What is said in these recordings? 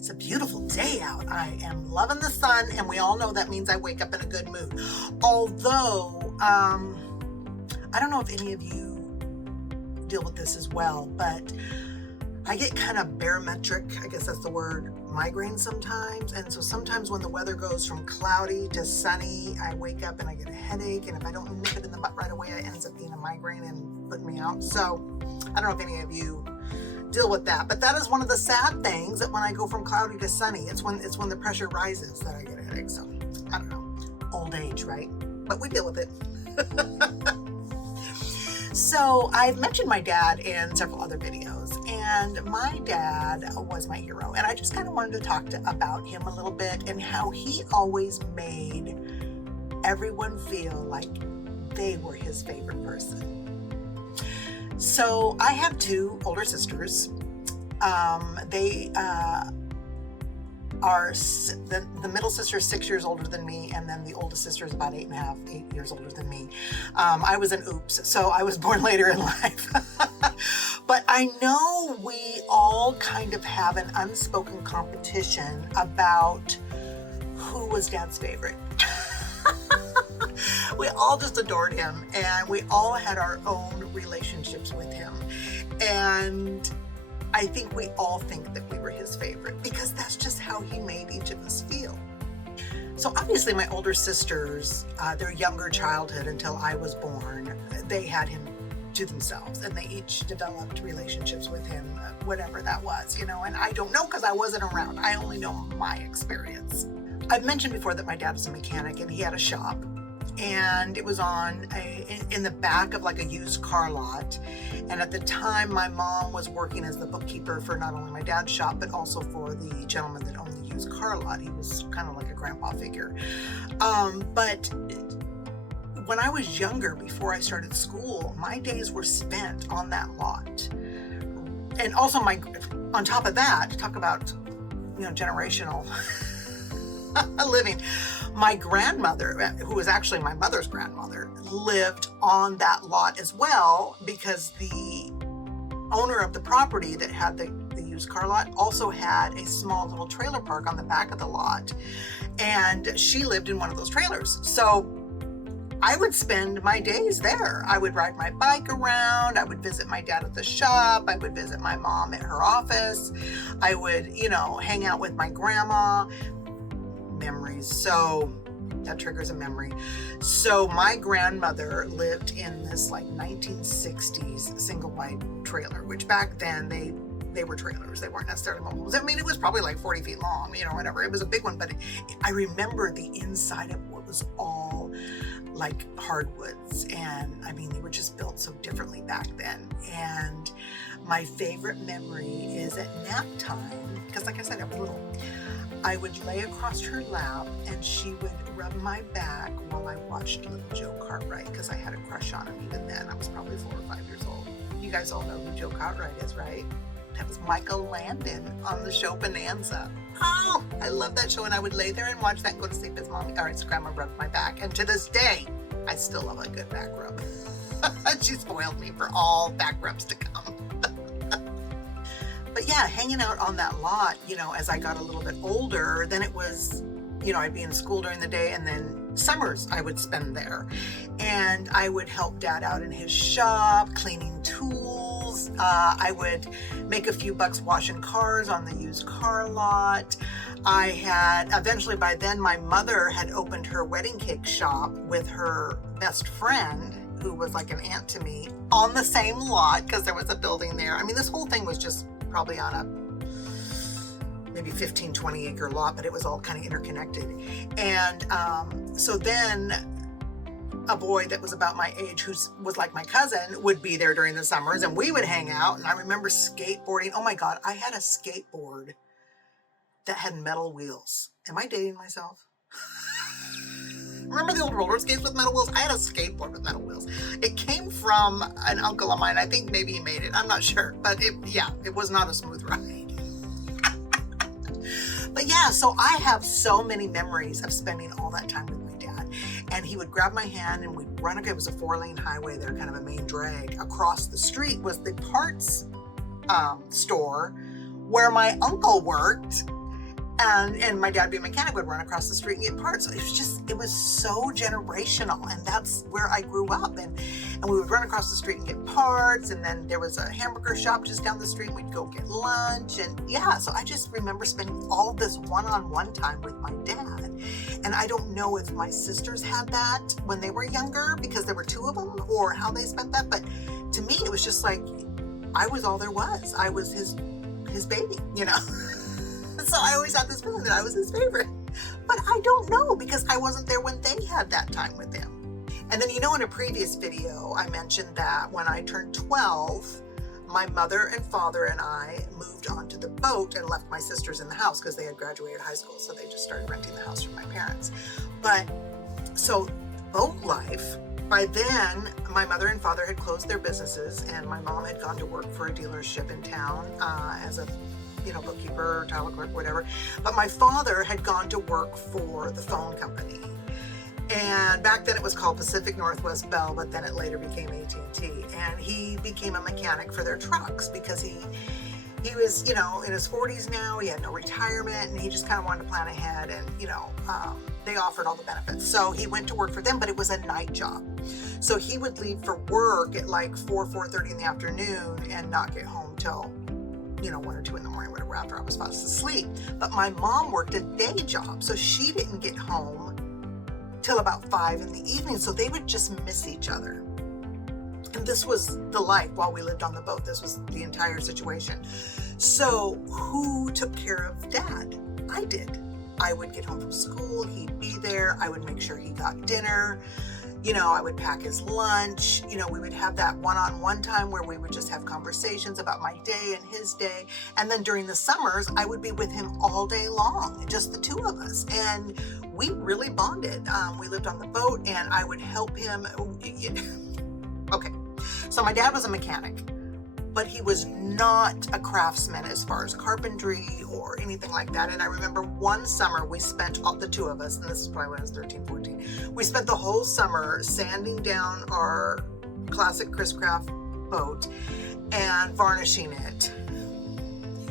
It's a beautiful day out. I am loving the sun, and we all know that means I wake up in a good mood. Although, I don't know if any of you deal with this as well, but I get kind of barometric, I guess that's the word, migraine sometimes. And so sometimes when the weather goes from cloudy to sunny, I wake up and I get a headache. And if I don't nip it in the butt right away, it ends up being a migraine and putting me out. So I don't know if any of you deal with that, but that is one of the sad things, that when I go from cloudy to sunny, it's when the pressure rises that I get a headache. So I don't know, old age, right? But we deal with it. So I've mentioned my dad in several other videos, and my dad was my hero, and I just kind of wanted to talk about him a little bit and how he always made everyone feel like they were his favorite person. So I have two older sisters. They are the middle sister is 6 years older than me, and then the oldest sister is about 8 years older than me. I was an oops, so I was born later in life. But I know we all kind of have an unspoken competition about who was Dad's favorite. We all just adored him, and we all had our own relationships with him. And I think we all think that we were his favorite because that's just how he made each of us feel. So obviously my older sisters, their younger childhood until I was born, they had him to themselves, and they each developed relationships with him, whatever that was, and I don't know because I wasn't around. I only know my experience. I've mentioned before that my dad was a mechanic, and he had a shop, and it was in the back of like a used car lot. And at the time, my mom was working as the bookkeeper for not only my dad's shop, but also for the gentleman that owned the used car lot. He was kind of like a grandpa figure. But when I was younger, before I started school, my days were spent on that lot. And also on top of that, talk about, generational living. My grandmother, who was actually my mother's grandmother, lived on that lot as well, because the owner of the property that had the used car lot also had a small little trailer park on the back of the lot, and she lived in one of those trailers. So I would spend my days there. I would ride my bike around. I would visit my dad at the shop. I would visit my mom at her office. I would, hang out with my grandma. Memories. So that triggers a memory. So my grandmother lived in this like 1960s single wide trailer, which back then they were trailers. They weren't necessarily mobiles. I mean, it was probably like 40 feet long, whatever. It was a big one, but I remember the inside of what was all like hardwoods. And I mean, they were just built so differently back then. And my favorite memory is at nap time, because like I said, I was little. I would lay across her lap, and she would rub my back while I watched Little Joe Cartwright, because I had a crush on him even then. I was probably 4 or 5 years old. You guys all know who Joe Cartwright is, right? That was Michael Landon on the show Bonanza. Oh, I love that show, and I would lay there and watch that and go to sleep as grandma rubbed my back. And to this day, I still love a good back rub. She spoiled me for all back rubs to come. But yeah, hanging out on that lot, as I got a little bit older, then it was, I'd be in school during the day, and then summers I would spend there. And I would help Dad out in his shop, cleaning tools. I would make a few bucks washing cars on the used car lot. Eventually by then, my mother had opened her wedding cake shop with her best friend, who was like an aunt to me, on the same lot, because there was a building there. I mean, this whole thing was just probably on a maybe 15, 20 acre lot, but it was all kind of interconnected. And so then a boy that was about my age, who was like my cousin, would be there during the summers, and we would hang out. And I remember skateboarding. Oh my God, I had a skateboard that had metal wheels. Am I dating myself? Remember the old roller skates with metal wheels? I had a skateboard with metal wheels. It came from an uncle of mine. I think maybe he made it. I'm not sure. But it was not a smooth ride. But yeah, so I have so many memories of spending all that time with my dad. And he would grab my hand and we'd run. It was a 4-lane highway there, kind of a main drag. Across the street was the parts store where my uncle worked. And my dad being a mechanic would run across the street and get parts. So it was so generational, and that's where I grew up. And we would run across the street and get parts, and then there was a hamburger shop just down the street, and we'd go get lunch. And yeah, so I just remember spending all this one-on-one time with my dad. And I don't know if my sisters had that when they were younger, because there were two of them, or how they spent that, but to me, it was just like, I was all there was. I was his baby, you know? So I always had this feeling that I was his favorite. But I don't know, because I wasn't there when they had that time with him. And then, you know, in a previous video, I mentioned that when I turned 12, my mother and father and I moved onto the boat and left my sisters in the house because they had graduated high school. So they just started renting the house from my parents. But so boat life, by then, my mother and father had closed their businesses, and my mom had gone to work for a dealership in town as a bookkeeper, tile clerk, whatever. But my father had gone to work for the phone company. And back then it was called Pacific Northwest Bell, but then it later became AT&T. And he became a mechanic for their trucks because he was, you know, in his 40s now. He had no retirement, and he just kind of wanted to plan ahead. And, you know, they offered all the benefits. So he went to work for them, but it was a night job. So he would leave for work at like 4:30 in the afternoon and not get home till, you know, 1 or 2 in the morning, whatever, after I was fast asleep. But my mom worked a day job, so she didn't get home till about 5 in the evening. So they would just miss each other. And this was the life while we lived on the boat. This was the entire situation. So who took care of Dad? I did. I would get home from school, he'd be there, I would make sure he got dinner, you know, I would pack his lunch, you know, we would have that one-on-one time where we would just have conversations about my day and his day. And then during the summers, I would be with him all day long, just the two of us. And we really bonded. We lived on the boat, and I would help him. Okay, so my dad was a mechanic, but he was not a craftsman as far as carpentry or anything like that. And I remember one summer we spent, all the two of us, and this is probably when I was 13, 14, we spent the whole summer sanding down our classic Chris Craft boat and varnishing it.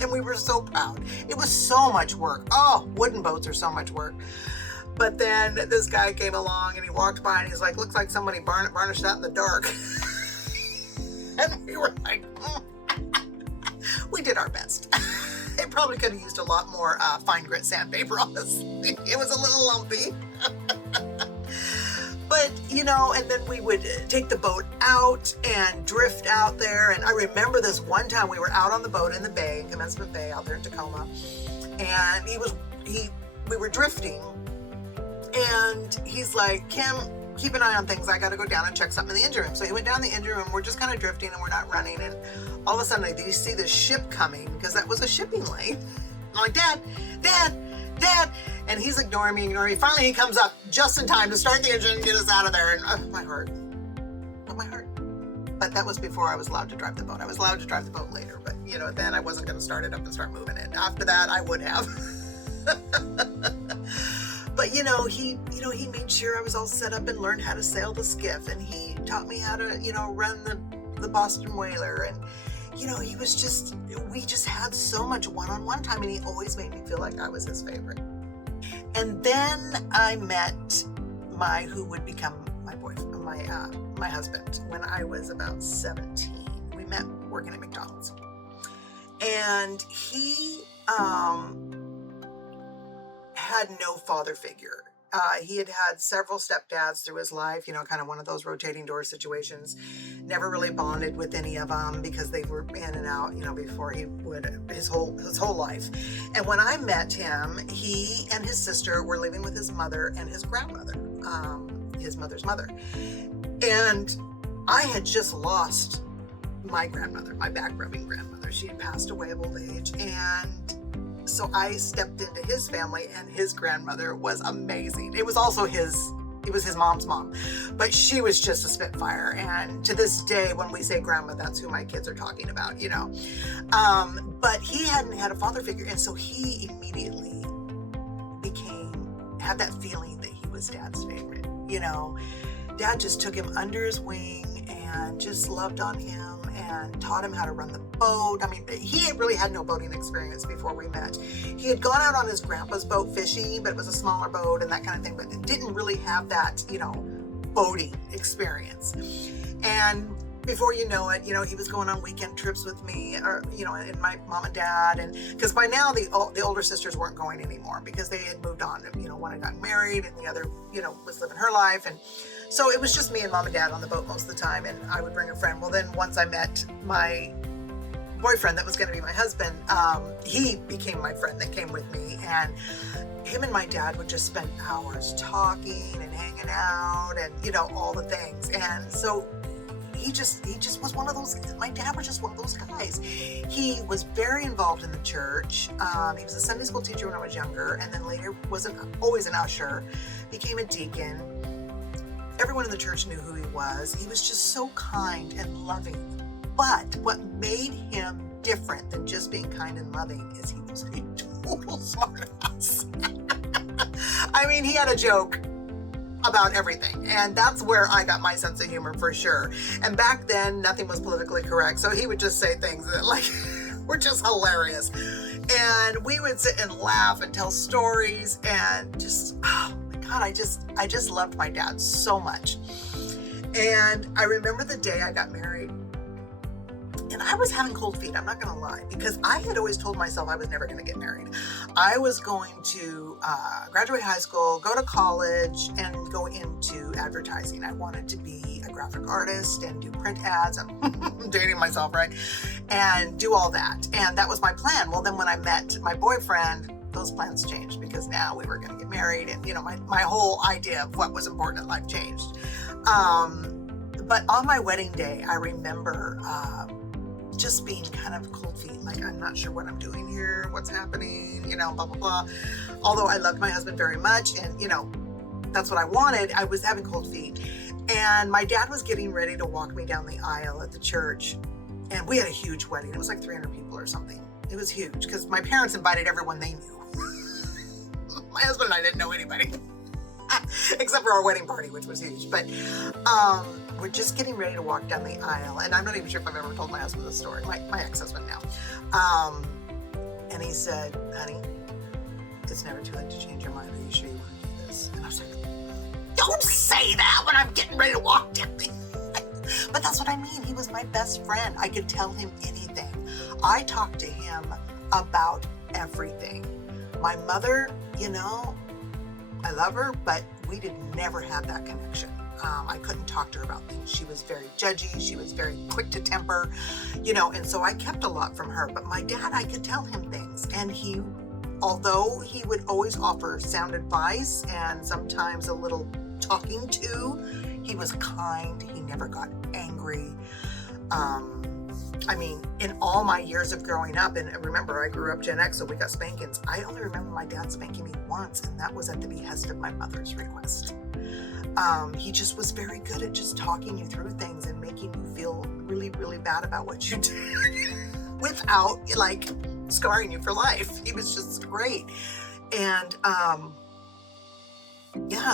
And we were so proud. It was so much work. Oh, wooden boats are so much work. But then this guy came along, and he walked by, and he's like, looks like somebody varnished that in the dark. And we were like, we did our best. It probably could have used a lot more fine grit sandpaper on this. It was a little lumpy. But, you know, and then we would take the boat out and drift out there. And I remember this one time we were out on the boat in the bay, in Commencement Bay, out there in Tacoma. And we were drifting. And he's like, Kim, keep an eye on things. I got to go down and check something in the engine room. So he went down the engine room. We're just kind of drifting, and we're not running. And all of a sudden, you see this ship coming, because that was a shipping lane. I'm like, Dad. And he's ignoring me. Finally, he comes up just in time to start the engine and get us out of there. And my heart. But that was before I was allowed to drive the boat. I was allowed to drive the boat later. But, you know, then I wasn't going to start it up and start moving it. After that, I would have. But, you know, he made sure I was all set up and learned how to sail the skiff. And he taught me how to, you know, run the Boston Whaler. And, you know, we just had so much one-on-one time, and he always made me feel like I was his favorite. And then I met who would become my boyfriend, my husband, when I was about 17. We met working at McDonald's. And he, had no father figure. He had several stepdads through his life, you know, kind of one of those rotating door situations. Never really bonded with any of them because they were in and out, you know, before he would his whole life. And when I met him, he and his sister were living with his mother and his grandmother, his mother's mother. And I had just lost my grandmother, my back-rubbing grandmother. She had passed away of old age, and so I stepped into his family, and his grandmother was amazing. It was his mom's mom, but she was just a spitfire. And to this day, when we say grandma, that's who my kids are talking about, you know. But he hadn't had a father figure, and so he immediately had that feeling that he was Dad's favorite, you know. Dad just took him under his wing and just loved on him and taught him how to run the boat. I mean, he really had no boating experience before we met. He had gone out on his grandpa's boat fishing, but it was a smaller boat and that kind of thing, but it didn't really have that, boating experience. And before you know it, he was going on weekend trips with me, or, and my mom and dad. And because by now the older sisters weren't going anymore because they had moved on. One had gotten married and the other, was living her life. And so it was just me and mom and dad on the boat most of the time. And I would bring a friend. Well, then once I met my boyfriend that was going to be my husband, he became my friend that came with me. And him and my dad would just spend hours talking and hanging out and, all the things. And so he just was one of those, my dad was just one of those guys. He was very involved in the church. He was a Sunday school teacher when I was younger, and then later was always an usher, became a deacon. Everyone in the church knew who he was. He was just so kind and loving. But what made him different than just being kind and loving is he was a total smartass. I mean, he had a joke about everything, and that's where I got my sense of humor for sure. And back then nothing was politically correct, so he would just say things that were just hilarious, and we would sit and laugh and tell stories, and just, oh my God, I just loved my dad so much. And I remember the day I got married, and I was having cold feet, I'm not gonna lie, because I had always told myself I was never gonna get married. I was going to graduate high school, go to college, and go into advertising. I wanted to be a graphic artist and do print ads. I'm dating myself, right? And do all that. And that was my plan. Well, then when I met my boyfriend, those plans changed because now we were gonna get married, and my whole idea of what was important in life changed. But on my wedding day, I remember just being kind of cold feet, like I'm not sure what I'm doing here, what's happening, blah, blah, blah. Although I loved my husband very much and, that's what I wanted, I was having cold feet. And my dad was getting ready to walk me down the aisle at the church. And we had a huge wedding. It was like 300 people or something. It was huge because my parents invited everyone they knew. My husband and I didn't know anybody. Except for our wedding party, which was huge. But we're just getting ready to walk down the aisle, and I'm not even sure if I've ever told my husband this story, my ex-husband now. And he said, honey, it's never too late to change your mind. Are you sure you want to do this? And I was like, don't say that when I'm getting ready to walk down the aisle. But that's what I mean. He was my best friend. I could tell him anything. I talked to him about everything. My mother, I love her, but we did never have that connection. I couldn't talk to her about things. She was very judgy. She was very quick to temper, and so I kept a lot from her. But my dad, I could tell him things. And although he would always offer sound advice and sometimes a little talking to, he was kind. He never got angry. In all my years of growing up, and remember, I grew up Gen X, so we got spankings. I only remember my dad spanking me once, and that was at the behest of my mother's request. He just was very good at just talking you through things and making you feel really, really bad about what you did without scarring you for life. He was just great. And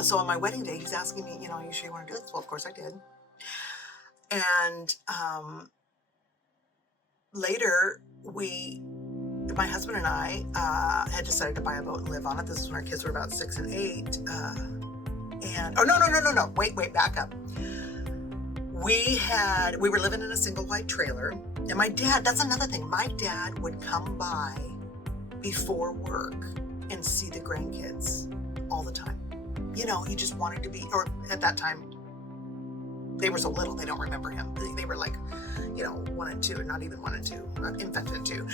so on my wedding day, he's asking me, are you sure you want to do this? Well, of course I did. And later, my husband and I had decided to buy a boat and live on it. This is when our kids were about 6 and 8. No. Wait, back up. We were living in a single wide trailer, and my dad, that's another thing. My dad would come by before work and see the grandkids all the time. He just wanted to be, or at that time, they were so little, they don't remember him. They were 1 and 2, not even 1 and 2, infant and 2.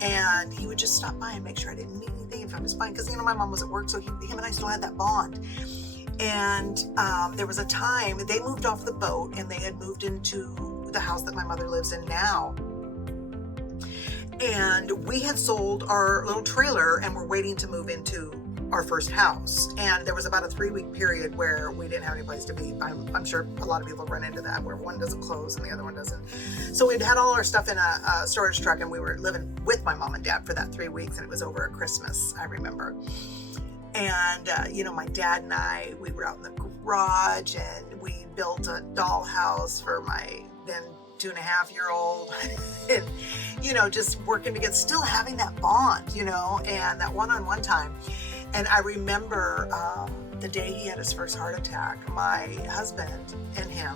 And he would just stop by and make sure I didn't need anything, if I was fine. Because, my mom was at work, so him and I still had that bond. And there was a time they moved off the boat and they had moved into the house that my mother lives in now. And we had sold our little trailer and we're waiting to move into our first house. And there was about a 3-week period where we didn't have any place to be. I'm sure a lot of people run into that, where one doesn't close and the other one doesn't. So we'd had all our stuff in a storage truck, and we were living with my mom and dad for that 3 weeks, and it was over at Christmas, I remember. And, my dad and I, we were out in the garage, and we built a dollhouse for my then 2.5-year-old, and, just working together, still having that bond, and that one-on-one time. And I remember the day he had his first heart attack, my husband and him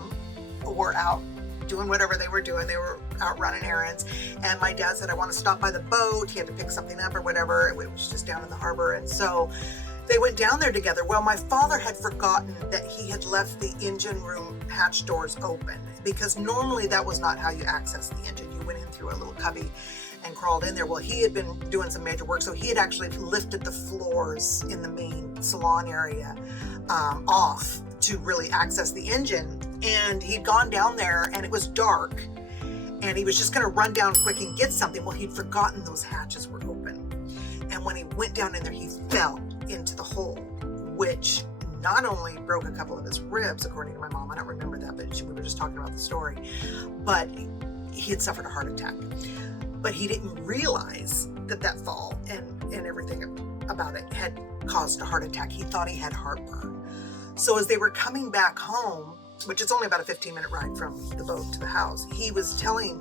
were out doing whatever they were doing. They were out running errands. And my dad said, I want to stop by the boat. He had to pick something up or whatever. It was just down in the harbor. And so they went down there together. Well, my father had forgotten that he had left the engine room hatch doors open, because normally that was not how you access the engine. You went in through a little cubby and crawled in there. Well, he had been doing some major work, so he had actually lifted the floors in the main salon area off to really access the engine. And he'd gone down there, and it was dark, and he was just going to run down quick and get something. Well, he'd forgotten those hatches were open. And when he went down in there, he fell into the hole, which not only broke a couple of his ribs, according to my mom. I don't remember that, but we were just talking about the story. But he had suffered a heart attack. But he didn't realize that fall and everything about it had caused a heart attack. He thought he had heartburn. So as they were coming back home, which is only about a 15-minute ride from the boat to the house, he was telling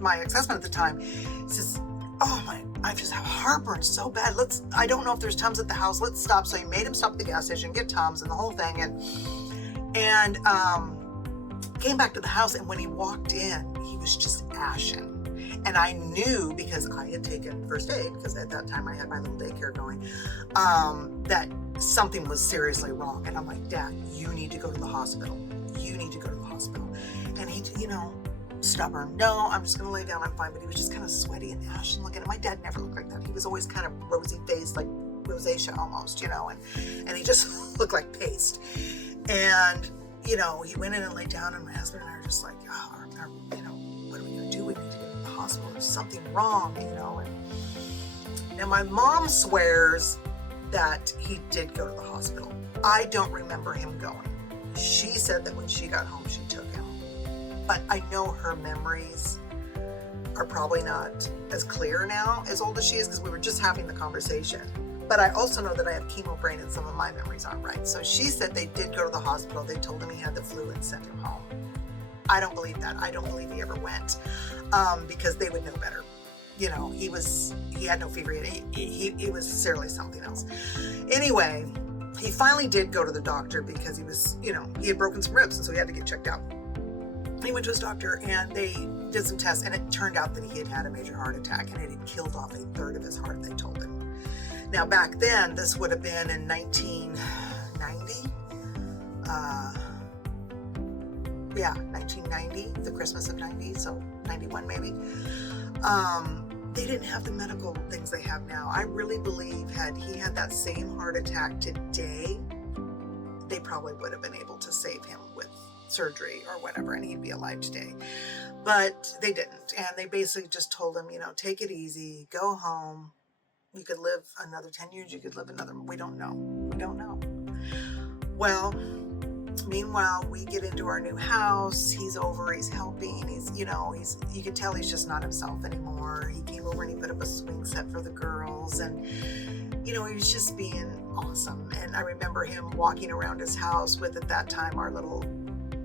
my ex-husband at the time, he says, I just have heartburn so bad. I don't know if there's Tums at the house. Let's stop. So he made him stop at the gas station, get Tums and the whole thing. And came back to the house. And when he walked in, he was just ashen. And I knew, because I had taken first aid, because at that time I had my little daycare going, that something was seriously wrong. And I'm like, Dad, you need to go to the hospital. You need to go to the hospital. And he, stubborn. No, I'm just going to lay down. I'm fine. But he was just kind of sweaty and ashen looking. And my dad never looked like that. He was always kind of rosy faced, like rosacea almost, and he just looked like paste. And, he went in and laid down, and my husband and I were just like, what are we going to do? We need to get to the hospital. There's something wrong, and now my mom swears that he did go to the hospital. I don't remember him going. She said that when she got home, she took him. But I know her memories are probably not as clear now, as old as she is, because we were just having the conversation. But I also know that I have chemo brain and some of my memories aren't right. So she said they did go to the hospital. They told him he had the flu and sent him home. I don't believe that. I don't believe he ever went, because they would know better. He had no fever. He was seriously something else. Anyway, he finally did go to the doctor because he was, he had broken some ribs, and so he had to get checked out. He went to his doctor, and they did some tests, and it turned out that he had had a major heart attack, and it had killed off 1/3 of his heart, they told him. Now, back then, this would have been in 1990. 1990, the Christmas of 90, so 91 maybe. They didn't have the medical things they have now. I really believe had he had that same heart attack today, they probably would have been able to save him with surgery or whatever, and he'd be alive today. But they didn't, and they basically just told him, take it easy, go home. You could live another 10 years, you could live another, we don't know. Well, meanwhile, we get into our new house. He's over, he's helping, you could tell he's just not himself anymore. He came over and he put up a swing set for the girls, and he was just being awesome. And I remember him walking around his house with, at that time, our little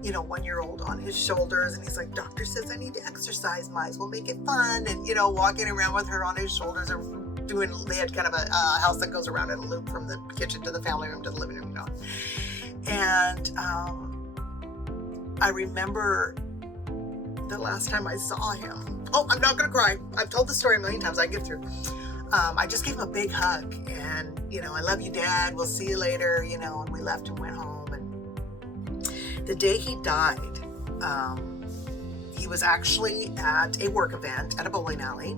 1-year-old on his shoulders, and he's like, doctor says I need to exercise, might as well make it fun. And walking around with her on his shoulders, or they had kind of a house that goes around in a loop from the kitchen to the family room to the living room. And I remember the last time I saw him, I'm not gonna cry, I've told the story a million times, I get through. I just gave him a big hug, and I love you, Dad, we'll see you later, and we left and went home. And the day he died, he was actually at a work event at a bowling alley,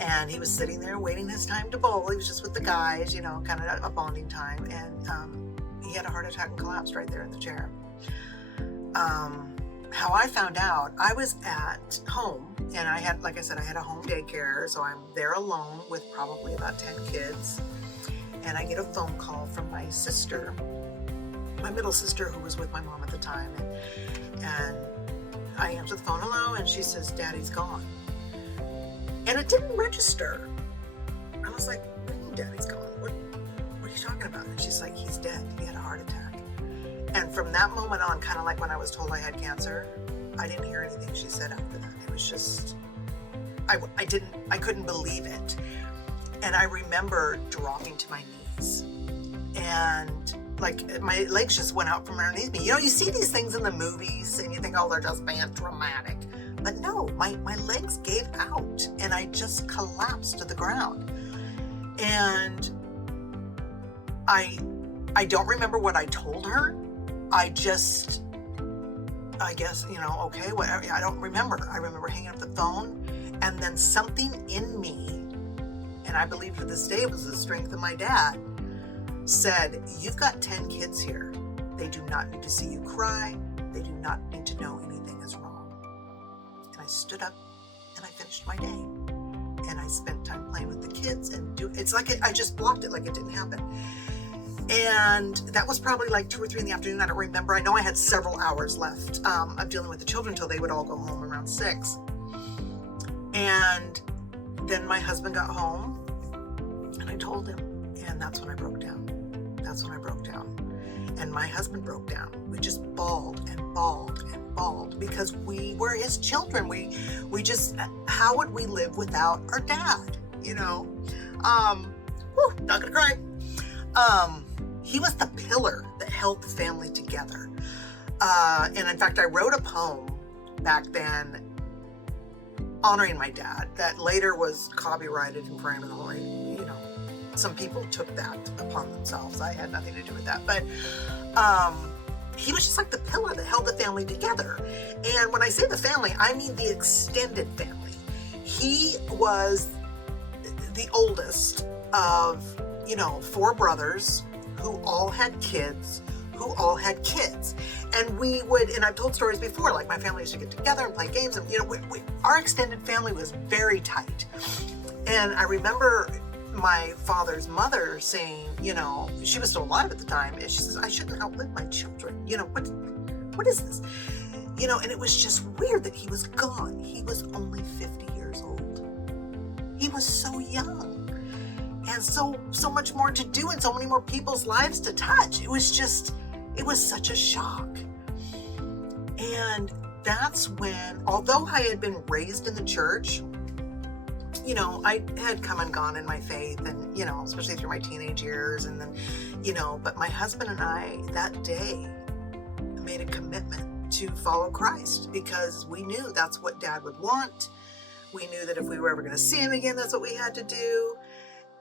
and he was sitting there waiting his time to bowl. He was just with the guys, kind of a bonding time, and he had a heart attack and collapsed right there in the chair. How I found out, I was at home, and I had, like I said, I had a home daycare, so I'm there alone with probably about 10 kids, and I get a phone call from my sister, my middle sister, who was with my mom at the time, and I answer the phone, hello, and she says, Daddy's gone. And it didn't register. I was like, what do you mean Daddy's gone? What are you talking about? And she's like, he's dead. He had a heart attack. And from that moment on, kind of like when I was told I had cancer, I didn't hear anything she said after that. It was just, I couldn't believe it. And I remember dropping to my knees, and like my legs just went out from underneath me. You know, you see these things in the movies and you think, oh, they're just being dramatic. But no, my legs gave out and I just collapsed to the ground. And I don't remember what I told her. I guess, okay, whatever. I don't remember. I remember hanging up the phone, and then something in me, and I believe to this day it was the strength of my dad, said, you've got 10 kids here. They do not need to see you cry. They do not need to know anything is wrong. And I stood up and I finished my day. And I spent time playing with the kids it's like I just blocked it like it didn't happen. And that was probably like 2 or 3 in the afternoon. I don't remember. I know I had several hours left of dealing with the children until they would all go home around 6. And then my husband got home and I told him, and that's when I broke down. And my husband broke down. We just bawled and bawled and bawled because we were his children. We just, how would we live without our dad? You know, not gonna cry. He was the pillar that held the family together. And in fact, I wrote a poem back then honoring my dad that later was copyrighted and framed in the Holy, you know, some people took that upon themselves. I had nothing to do with that. But he was just like the pillar that held the family together. And when I say the family, I mean the extended family. He was the oldest of, 4 brothers who all had kids, And we would, and I've told stories before, like my family used to get together and play games. And, our extended family was very tight. And I remember my father's mother saying, she was still alive at the time, and she says, I shouldn't outlive my children. What is this? And it was just weird that he was gone. He was only 50 years old. He was so young and so much more to do and so many more people's lives to touch. It was such a shock. And that's when, although I had been raised in the church, I had come and gone in my faith and, especially through my teenage years. And then, but my husband and I that day made a commitment to follow Christ because we knew that's what Dad would want. We knew that if we were ever going to see him again, that's what we had to do.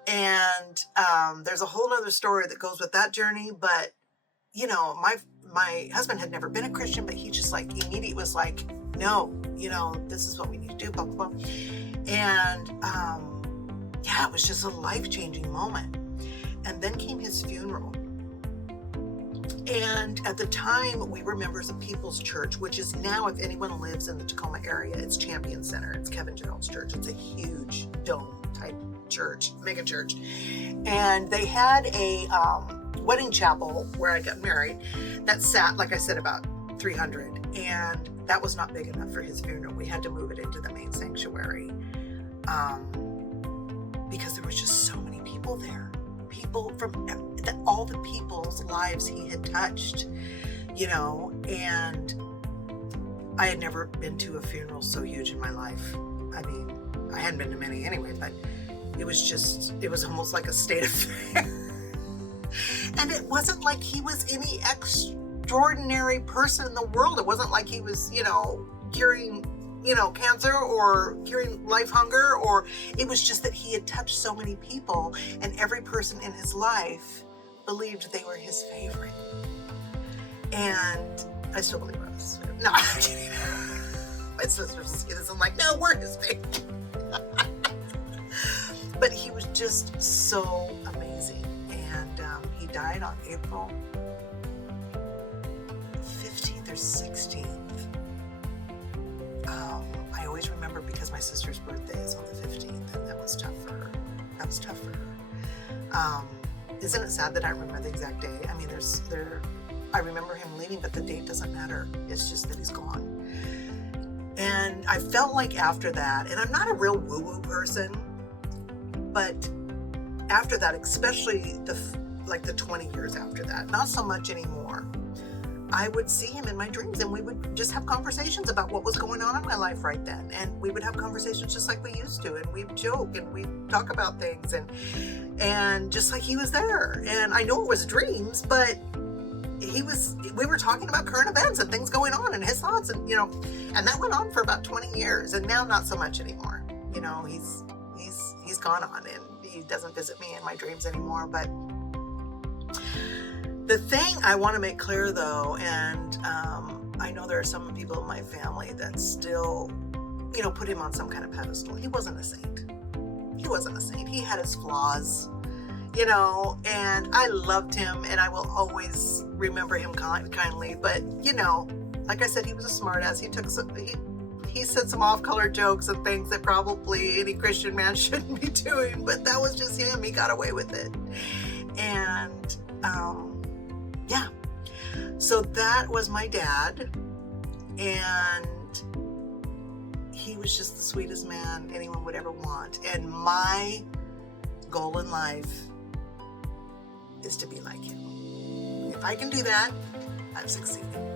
And there's a whole other story that goes with that journey. But, my husband had never been a Christian, but he just immediately was like, no, this is what we need to do, blah, blah, blah. And it was just a life-changing moment. And then came his funeral. And at the time, we were members of People's Church, which is now, if anyone lives in the Tacoma area, it's Champion Center. It's Kevin Gerald's church. It's a huge dome-type church, mega church. And they had a wedding chapel where I got married that sat, like I said, about 300. And that was not big enough for his funeral. We had to move it into the main sanctuary because there was just so many people there. People from all the people's lives he had touched, and I had never been to a funeral so huge in my life. I mean, I hadn't been to many anyway, but it was almost like a state affair. And it wasn't like he was any extraordinary person in the world. It wasn't like he was, curing, cancer or curing life hunger, or it was just that he had touched so many people and every person in his life believed they were his favorite. And I still believe I was. No, I'm kidding. My sisters see this. I'm like, no, we're his favorite. But he was just so amazing. And he died on April 15th or 16th. I always remember because my sister's birthday is on the 15th, and that was tough for her. Isn't it sad that I remember the exact day? I mean, I remember him leaving, but the date doesn't matter. It's just that he's gone. And I felt like after that, and I'm not a real woo-woo person, but after that, especially the 20 years after that, not so much anymore. I would see him in my dreams, and we would just have conversations about what was going on in my life right then. And we would have conversations just like we used to, and we'd joke and we'd talk about things, and just like he was there. And I know it was dreams, but we were talking about current events and things going on and his thoughts, and and that went on for about 20 years, and now not so much anymore. He's gone on, and he doesn't visit me in my dreams anymore. But the thing I want to make clear, though, and I know there are some people in my family that still, put him on some kind of pedestal. He wasn't a saint. He wasn't a saint. He had his flaws, and I loved him, and I will always remember him kindly. But, like I said, he was a smartass. He said some off-color jokes and things that probably any Christian man shouldn't be doing, but that was just him. He got away with it. And, yeah. So that was my dad, and he was just the sweetest man anyone would ever want. And my goal in life is to be like him. If I can do that, I've succeeded.